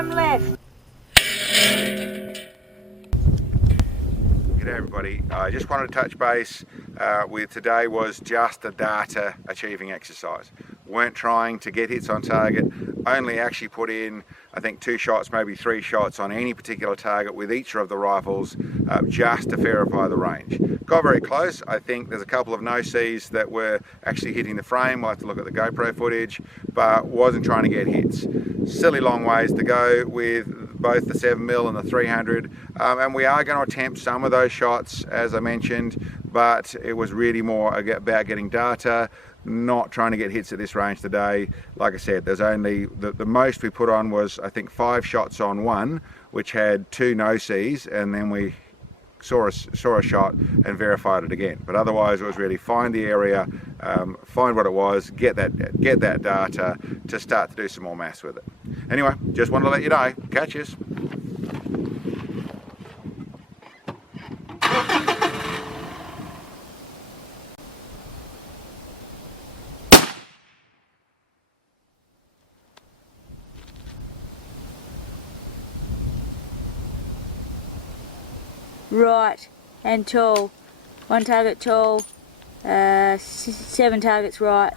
bottom left. G'day everybody, I just wanted to touch base with today was just a data achieving exercise. Weren't trying to get hits on target, only actually put in I think 2 shots, maybe 3 shots on any particular target with each of the rifles just to verify the range. Got very close. I think there's a couple of no-sees that were actually hitting the frame. We'll have to look at the GoPro footage, but wasn't trying to get hits. Silly long ways to go with both the 7mm and the 300, and we are going to attempt some of those shots as I mentioned, but it was really more about getting data, not trying to get hits at this range today. Like I said, there's only the most we put on was I think 5 shots on one, which had 2 no-sees, and then we saw a shot and verified it again. But otherwise it was really find the area, find what it was, get that data to start to do some more maths with it. Anyway, just wanted to let you know. Catch us. Right and tall. 1 target tall, 7 targets right.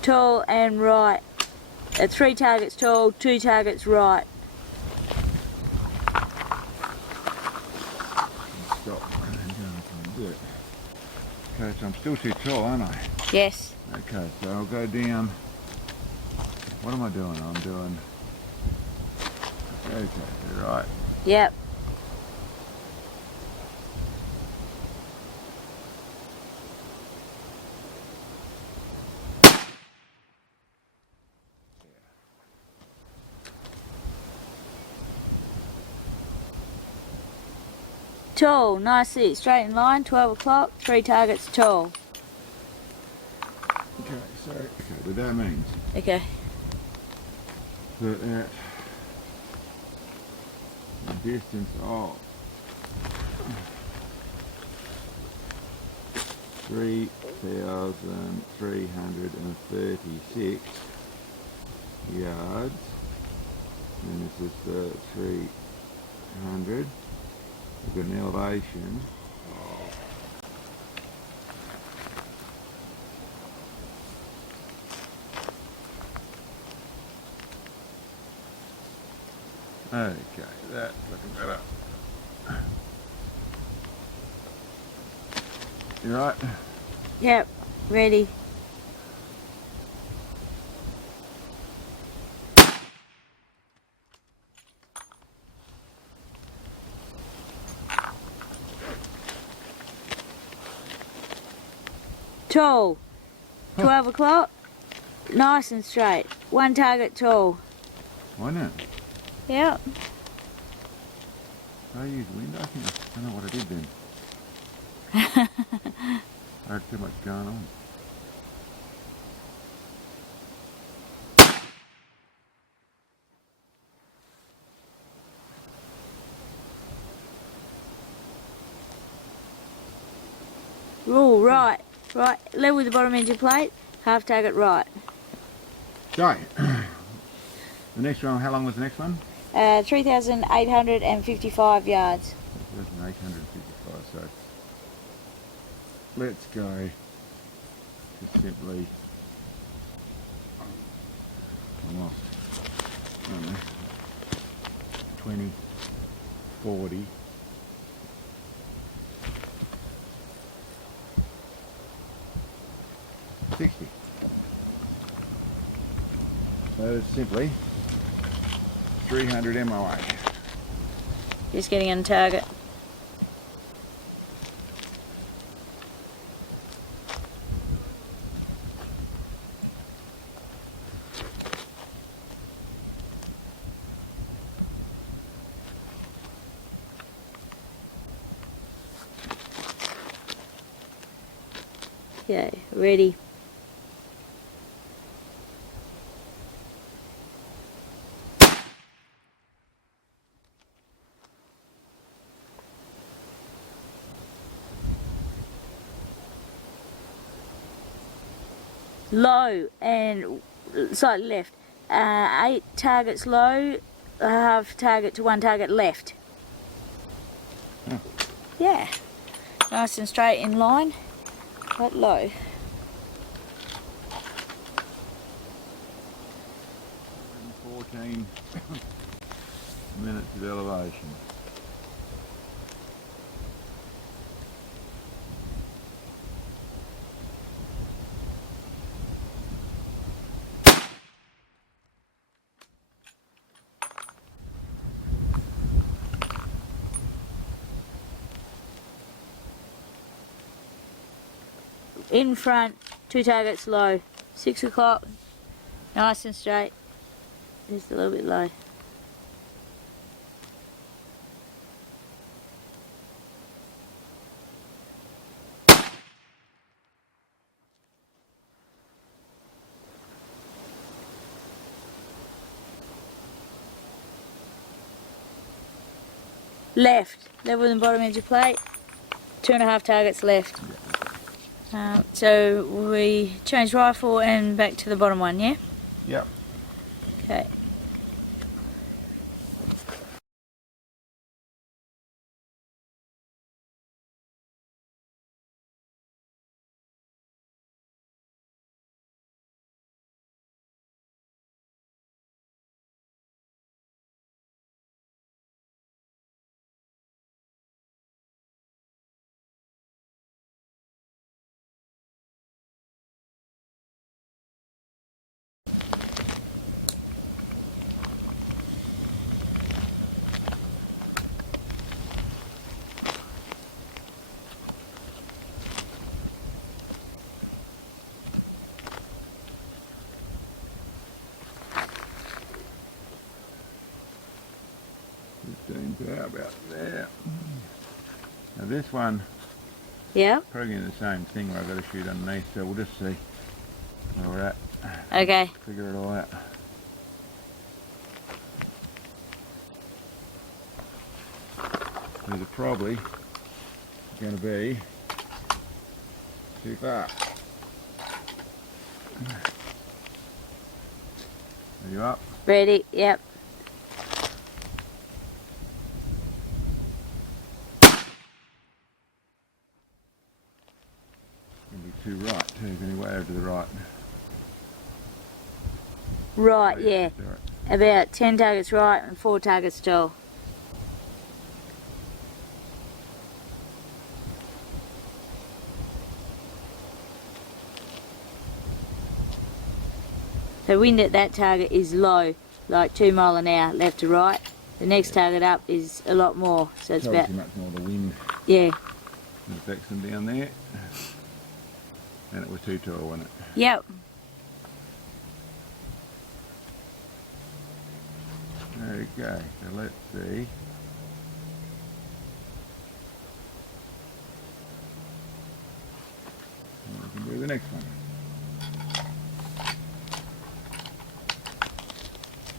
Tall and right. 3 targets tall, 2 targets right. Stop. Okay, so I'm still too tall, aren't I? Yes. Okay, so I'll go down. What am I doing? I'm doing. Okay, right. Yep. Tall, nicely, straight in line, 12 o'clock, 3 targets tall. Okay, so what that means Okay. that at a distance of 3,336 yards, and this is the 300. We've got an elevation of okay, that's looking better. You right? Yep, ready. Tall, 12 o'clock, nice and straight. 1 target tall. Why not? Yep. I use wind, I think. I don't know what I did then. I had too much going on. Oh, right. Right, level with the bottom edge of plate, half target right. So, the next one, how long was the next one? 3,855 yards. 3,855, so let's go just simply, I'm off, I don't know, 20, 40, 60. So it's simply 300 MOA. Just getting on target. Okay, ready. Low and slightly left. 8 targets low, half target to 1 target left. Oh. Yeah, nice and straight in line, but low. 14 minutes of elevation. In front, 2 targets low. 6 o'clock, nice and straight. Just a little bit low. Left, level in the bottom edge of plate. 2.5 targets left. So we change rifle and back to the bottom one, yeah? Yep. Okay. About there. Now this one, Yeah. probably the same thing where I've got to shoot underneath, so we'll just see where we're at. Okay. Figure it all out. These are probably going to be too far. Are you up? Ready, yep. Going to be too right too, going to be way over to the right. Right, yeah. About 10 targets right and 4 targets tall. So wind at that target is low, like 2 mile an hour, left to right. The next target up is a lot more, so it's about... much more the wind. Yeah. That affects them down there. And it was too tall, wasn't it? Yep. Okay, so let's see. We can do the next one.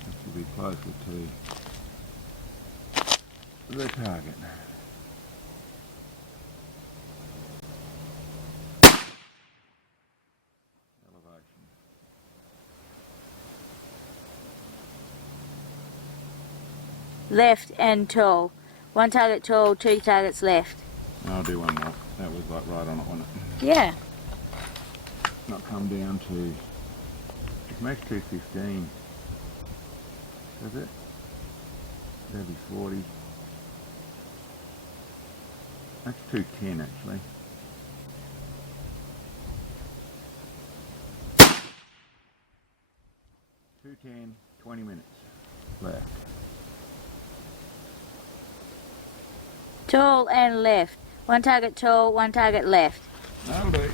This will be closer to the target. Elevation. Left and tall. 1 target tall, 2 targets left. I'll do one more. That was like right on it, wasn't it? Yeah. Not come down to, it makes 215. Does it? That'd be 40. That's 210 actually. $210, 20 minutes left. Tall and left. 1 target tall, 1 target left. That'll do.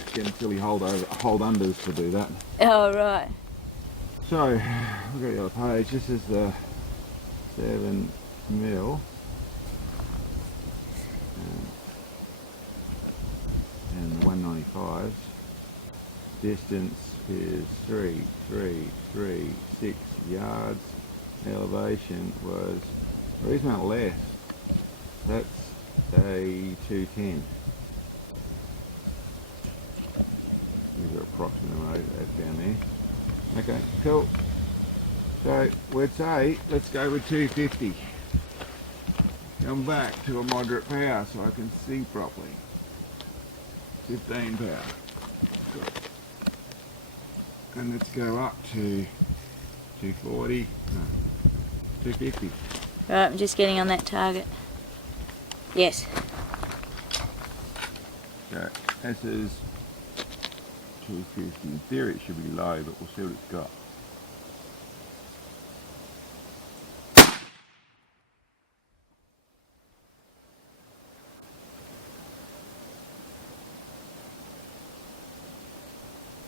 It's getting silly hold unders to do that. Oh, right. So, look at the other page. This is the 7 mil. And the 25s. Distance is 3.336 yards. Elevation was a reasonable amount less. That's a 210. These are approximate road that's down there. Okay, cool. So we'd say let's go with 250. Come back to a moderate power so I can see properly. 15 power. Good. And let's go up to 240. No, 250. Right, I'm just getting on that target. Yes. So this is 250. In theory it should be low, but we'll see what it's got.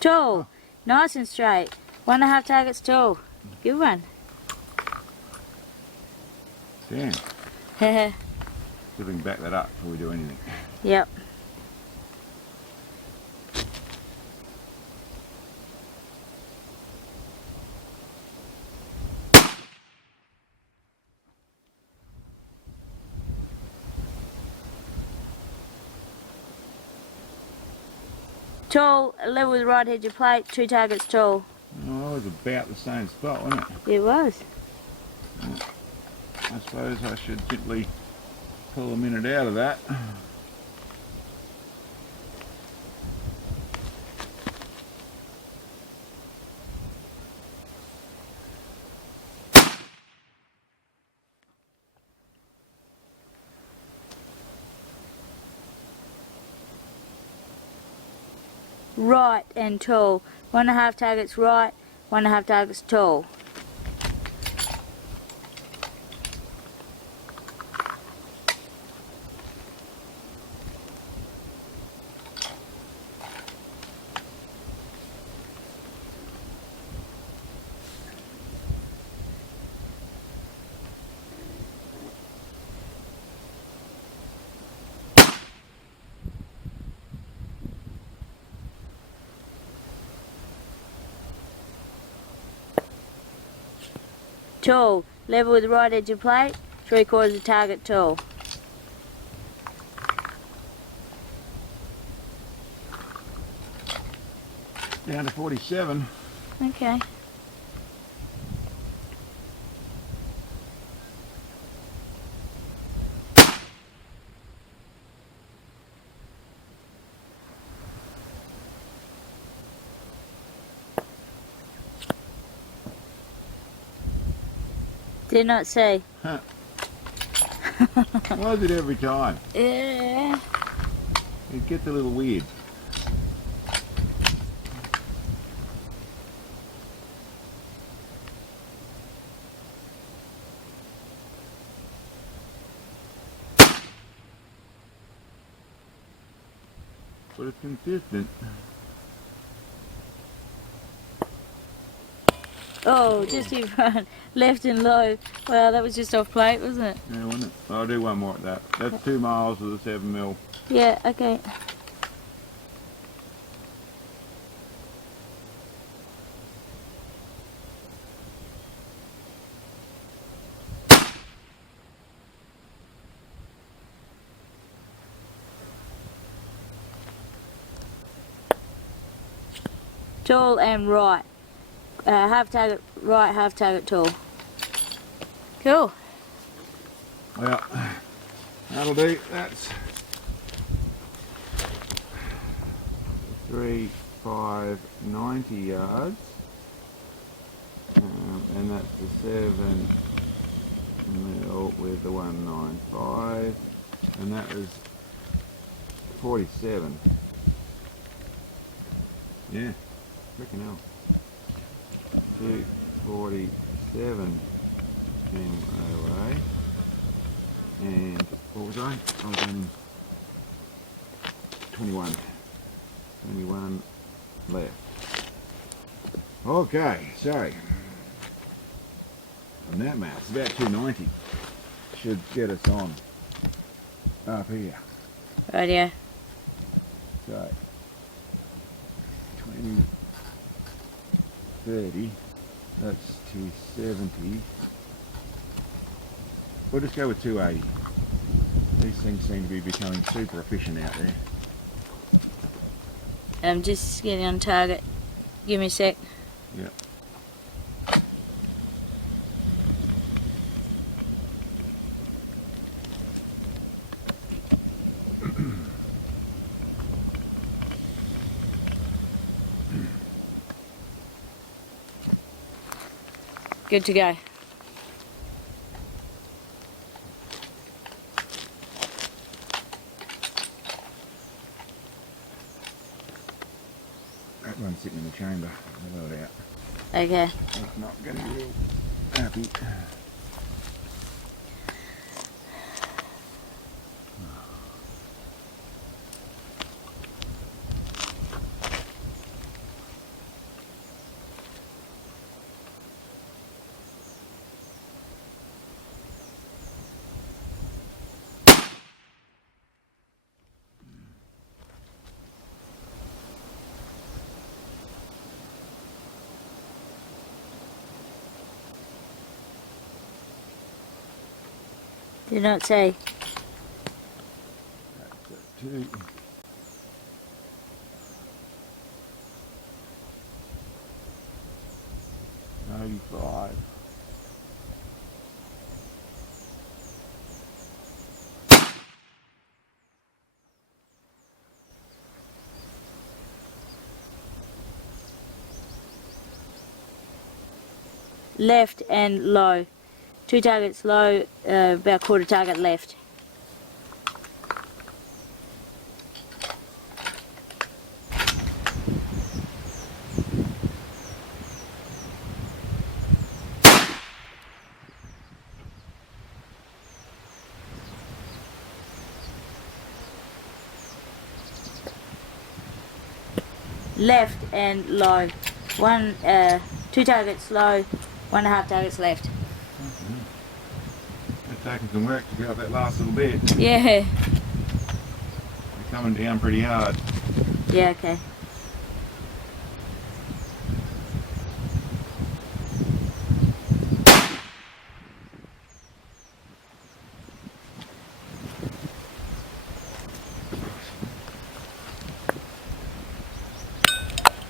Tall. Nice and straight. 1.5 targets tall. Good one. Damn. See if we can back that up before we do anything. Yep. Tall, level with the right edge of plate, 2 targets tall. Oh, it was about the same spot, wasn't it? It was. I suppose I should simply pull a minute out of that. Right and tall. 1.5 targets right, 1.5 targets tall. Tall, level with the right edge of plate, 3/4 of target tall. Down to 47. Okay. Did not say. Huh. Why is it every time? Yeah. It gets a little weird. But it's consistent. Oh, just in front, left and low. Wow, that was just off plate, wasn't it? Yeah, wasn't it? I'll do one more at that. That's 2 miles with a 7mm. Yeah, okay. Tall and right. Half target right, half target tall. Cool. Well, that'll do. That's 3,590 yards. And that's the 7mm with the 195. And that was 47. Yeah, freaking hell. 247 MOA. And what was I? I was on 21. 21 left. Okay, so on that map, it's about 290. Should get us on up here. Right, yeah. So 30, that's 270. We'll just go with 280. These things seem to be becoming super efficient out there. I'm just getting on target. Give me a sec. Yep. Good to go. That one's sitting in the chamber. I'll blow it out. Okay. It's not going to be real happy. Did not say. That's a 2. $95. Left and low. 2 targets low, about quarter target left. Left and low. 2 targets low, 1.5 targets left. It's taking some work to get up that last little bit. Yeah. They're coming down pretty hard. Yeah, okay.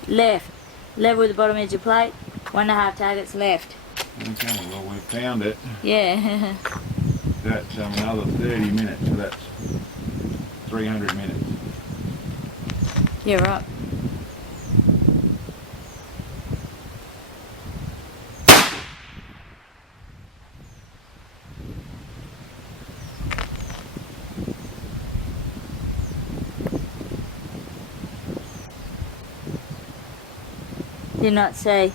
Left. Level with the bottom edge of plate. 1.5 targets left. Okay, well we've found it. Yeah. That's another 30 minutes, so that's 300 minutes. Yeah, right. Did not say.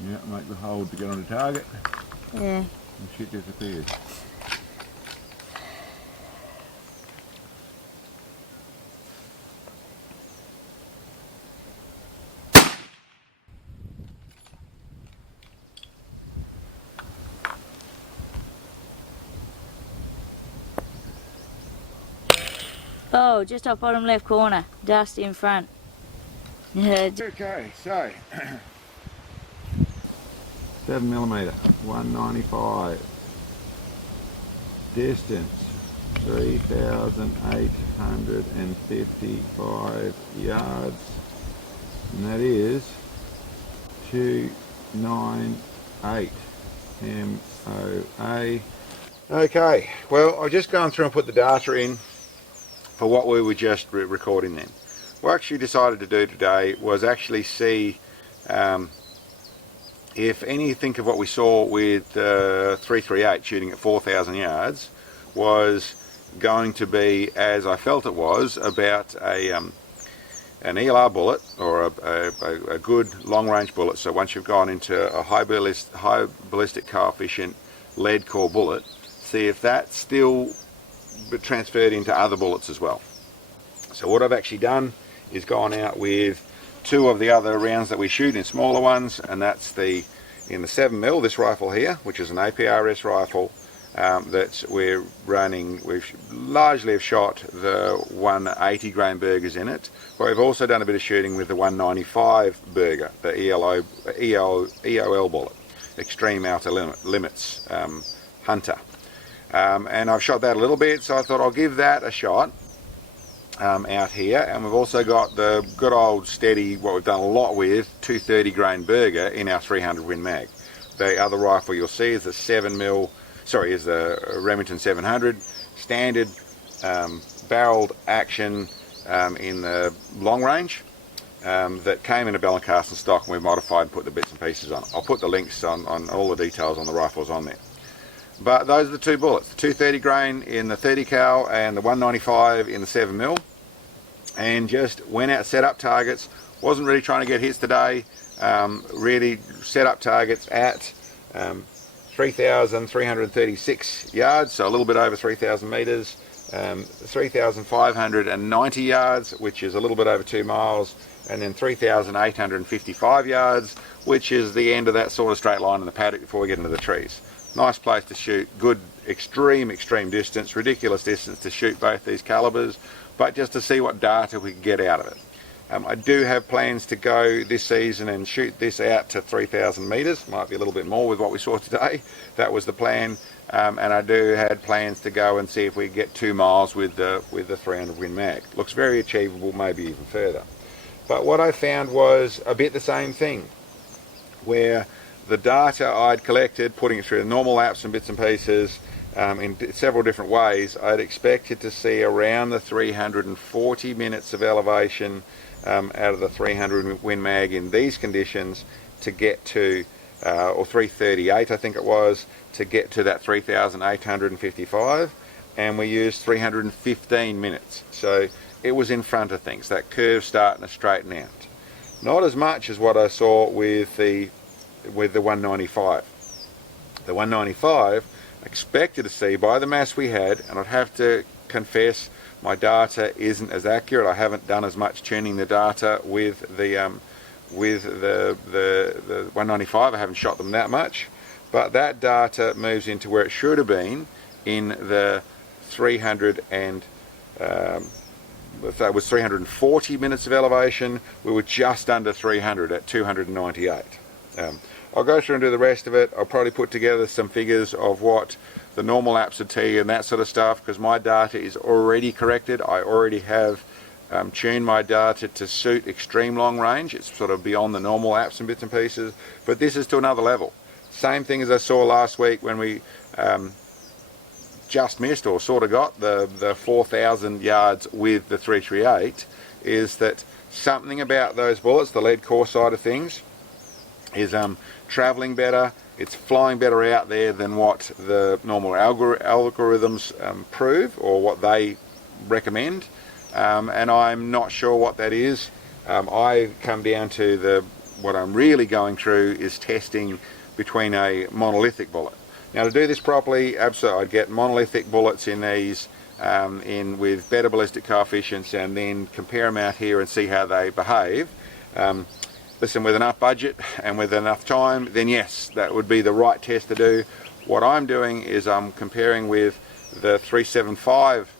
Yeah, make the hold to get on the target. Yeah. And shit disappears. Oh, just off bottom left corner. Dust in front. Yeah. Okay, so 7mm, 195. Distance 3,855 yards, and that is 298 MOA. Okay, well I've just gone through and put the data in for what we were just recording then. What I actually decided to do today was actually see if anything of what we saw with 338 shooting at 4,000 yards was going to be, as I felt it was, about an ELR bullet, or a good long-range bullet. So once you've gone into a high ballistic coefficient lead core bullet, see if that still transferred into other bullets as well. So what I've actually done is gone out with 2 of the other rounds that we shoot in smaller ones, and that's in the 7mm, this rifle here, which is an APRS rifle, that we're running. We've largely have shot the 180 grain burgers in it, but we've also done a bit of shooting with the 195 burger, the EOL bullet, Extreme Outer Limits Hunter. And I've shot that a little bit, so I thought I'll give that a shot out here. And we've also got the good old steady, what we've done a lot with, 230 grain burger in our 300 Win Mag. The other rifle you'll see is the is the Remington 700 standard barreled action in the long range that came in a bell and casting stock, and we've modified and put the bits and pieces on. I'll put the links on all the details on the rifles on there. But those are the two bullets, the 230 grain in the 30 cal and the 195 in the 7mm, and just went out, set up targets. Wasn't really trying to get hits today, really set up targets at 3,336 yards, so a little bit over 3,000 meters, 3,590 yards, which is a little bit over 2 miles, and then 3,855 yards, which is the end of that sort of straight line in the paddock before we get into the trees. Nice place to shoot, good extreme distance, ridiculous distance to shoot both these calibers, but just to see what data we can get out of it. I do have plans to go this season and shoot this out to 3,000 meters, might be a little bit more with what we saw today. That was the plan, and I do had plans to go and see if we can get 2 miles with the 300 Win Mag. Looks very achievable, maybe even further. But what I found was a bit the same thing, where the data I'd collected, putting it through the normal apps and bits and pieces in several different ways, I'd expected to see around the 340 minutes of elevation out of the 300 Win Mag in these conditions to get to, or 338 I think it was, to get to that 3,855, and we used 315 minutes. So it was in front of things, that curve starting to straighten out. Not as much as what I saw with the 195. The 195 I expected to see by the mass we had, and I'd have to confess my data isn't as accurate. I haven't done as much tuning the data with the 195. I haven't shot them that much, but that data moves into where it should have been in the 300 and that was 340 minutes of elevation. We were just under 300 at 298. I'll go through and do the rest of it. I'll probably put together some figures of what the normal apps would tell you and that sort of stuff, because my data is already corrected. I already have tuned my data to suit extreme long range. It's sort of beyond the normal apps and bits and pieces, but this is to another level. Same thing as I saw last week when we just missed, or sort of got the 4,000 yards with the 338, is that something about those bullets, the lead core side of things, is traveling better, it's flying better out there than what the normal algorithms prove, or what they recommend, and I'm not sure what that is. I come down to what I'm really going through is testing between a monolithic bullet. Now, to do this properly, absolutely, I'd get monolithic bullets in these with better ballistic coefficients, and then compare them out here and see how they behave. Listen, with enough budget and with enough time, then yes, that would be the right test to do. What I'm doing is I'm comparing with the 375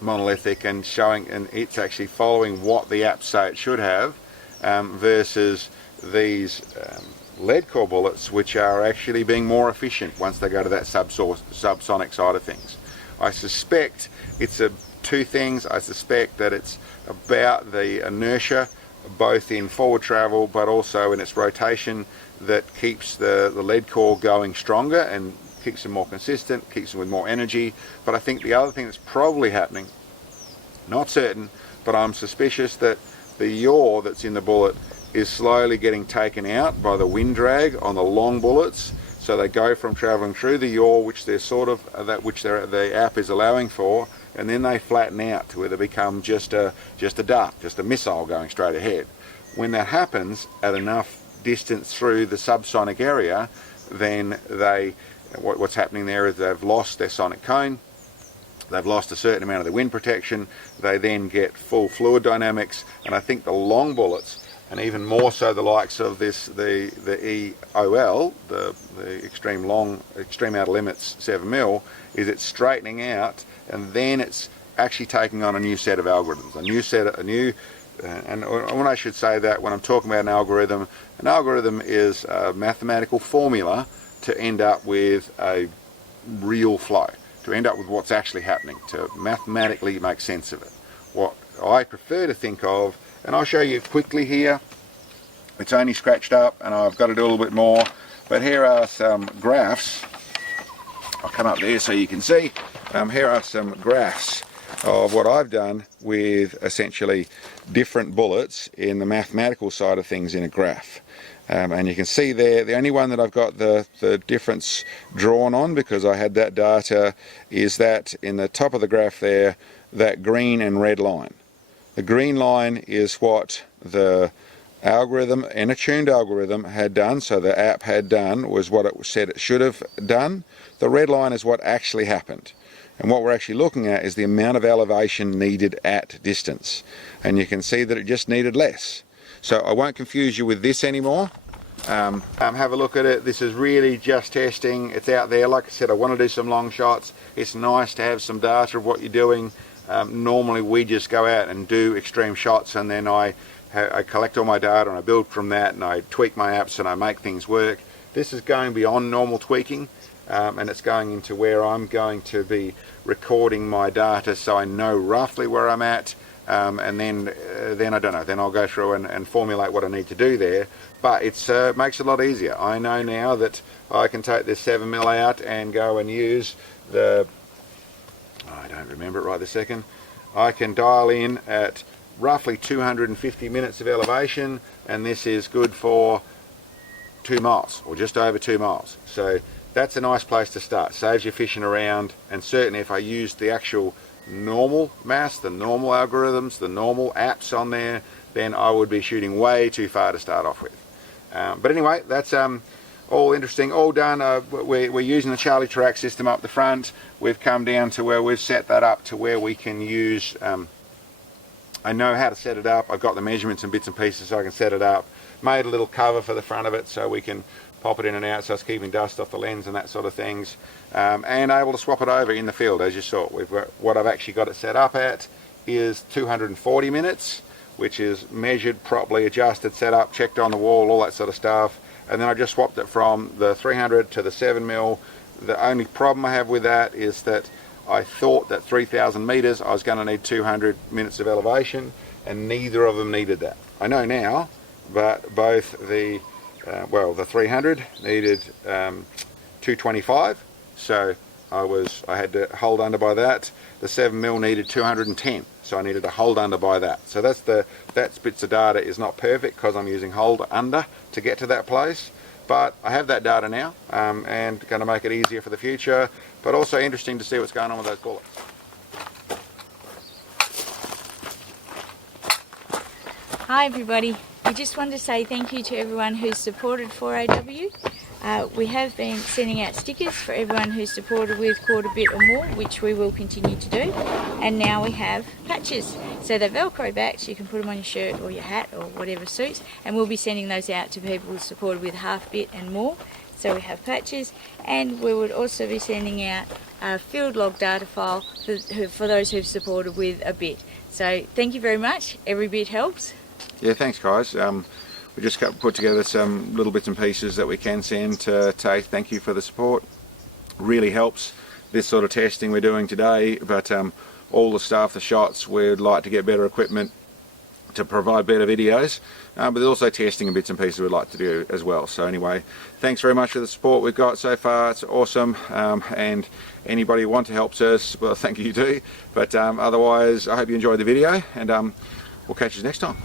monolithic and showing, and it's actually following what the apps say it should have, versus these lead core bullets, which are actually being more efficient once they go to that subsonic side of things. I suspect it's two things. I suspect that it's about the inertia, both in forward travel but also in its rotation, that keeps the lead core going stronger and keeps them more consistent, keeps them with more energy. But I think the other thing that's probably happening, not certain, but I'm suspicious that the yaw that's in the bullet is slowly getting taken out by the wind drag on the long bullets. So they go from traveling through the yaw, which they're sort of the app is allowing for, and then they flatten out to where they become just a dart, just a missile going straight ahead. When that happens at enough distance through the subsonic area, then what's happening there is they've lost their sonic cone, they've lost a certain amount of the wind protection, they then get full fluid dynamics, and I think the long bullets and even more so the likes of the EOL, the extreme outer limits 7mm, is it's straightening out, and then it's actually taking on a new set of algorithms, and when I should say that, when I'm talking about an algorithm is a mathematical formula to end up with a real flow, to end up with what's actually happening, to mathematically make sense of it. What I prefer to think of, and I'll show you quickly here, it's only scratched up and I've got to do a little bit more, but here are some graphs. I'll come up there so you can see. Here are some graphs of what I've done with essentially different bullets in the mathematical side of things in a graph. And you can see there, the only one that I've got the difference drawn on, because I had that data, is that in the top of the graph there, that green and red line. The green line is what the algorithm, an attuned algorithm, had done, so the app had done, was what it said it should have done. The red line is what actually happened. And what we're actually looking at is the amount of elevation needed at distance. And you can see that it just needed less. So I won't confuse you with this anymore. Have a look at it. This is really just testing. It's out there. Like I said, I want to do some long shots. It's nice to have some data of what you're doing. Normally we just go out and do extreme shots, and then I collect all my data and I build from that, and I tweak my apps and I make things work. This is going beyond normal tweaking. And it's going into where I'm going to be recording my data so I know roughly where I'm at, and then I don't know, then I'll go through and formulate what I need to do there. But it makes it a lot easier. I know now that I can take this 7mm out and go and use the, I don't remember it right this second, I can dial in at roughly 250 minutes of elevation, and this is good for 2 miles or just over 2 miles. So that's a nice place to start. Saves you fishing around, and certainly if I used the actual normal mass, the normal algorithms, the normal apps on there, then I would be shooting way too far to start off with. But anyway, that's all interesting, all done. We're using the Charlie track system up the front. We've come down to where we've set that up to where we can use, I know how to set it up. I've got the measurements and bits and pieces so I can set it up. Made a little cover for the front of it so we can pop it in and out, so it's keeping dust off the lens and that sort of things, and able to swap it over in the field. As you saw, what I've actually got it set up at is 240 minutes, which is measured properly, adjusted, set up, checked on the wall, all that sort of stuff, and then I just swapped it from the 300 to the 7mm. The only problem I have with that is that I thought that 3,000 meters I was going to need 200 minutes of elevation, and neither of them needed that. I know now, but both the the 300 needed 225, so I had to hold under by that. The 7mm needed 210, so I needed to hold under by that. So that bits of data is not perfect because I'm using hold under to get to that place, but I have that data now, and going to make it easier for the future, but also interesting to see what's going on with those bullets. Hi everybody, we just wanted to say thank you to everyone who's supported 4AW. We have been sending out stickers for everyone who's supported with quarter bit or more, which we will continue to do. And now we have patches. So they're Velcro back, so you can put them on your shirt or your hat or whatever suits. And we'll be sending those out to people who supported with half bit and more. So we have patches, and we would also be sending out a field log data file for those who've supported with a bit. So thank you very much, every bit helps. Yeah, thanks guys. We just put together some little bits and pieces that we can send to Tate. Thank you for the support. Really helps this sort of testing we're doing today, but all the stuff, the shots, we'd like to get better equipment to provide better videos, but there's also testing and bits and pieces we'd like to do as well. So anyway, thanks very much for the support we've got so far. It's awesome, and anybody who wants to help us, well, thank you too. But otherwise, I hope you enjoyed the video, and we'll catch you next time.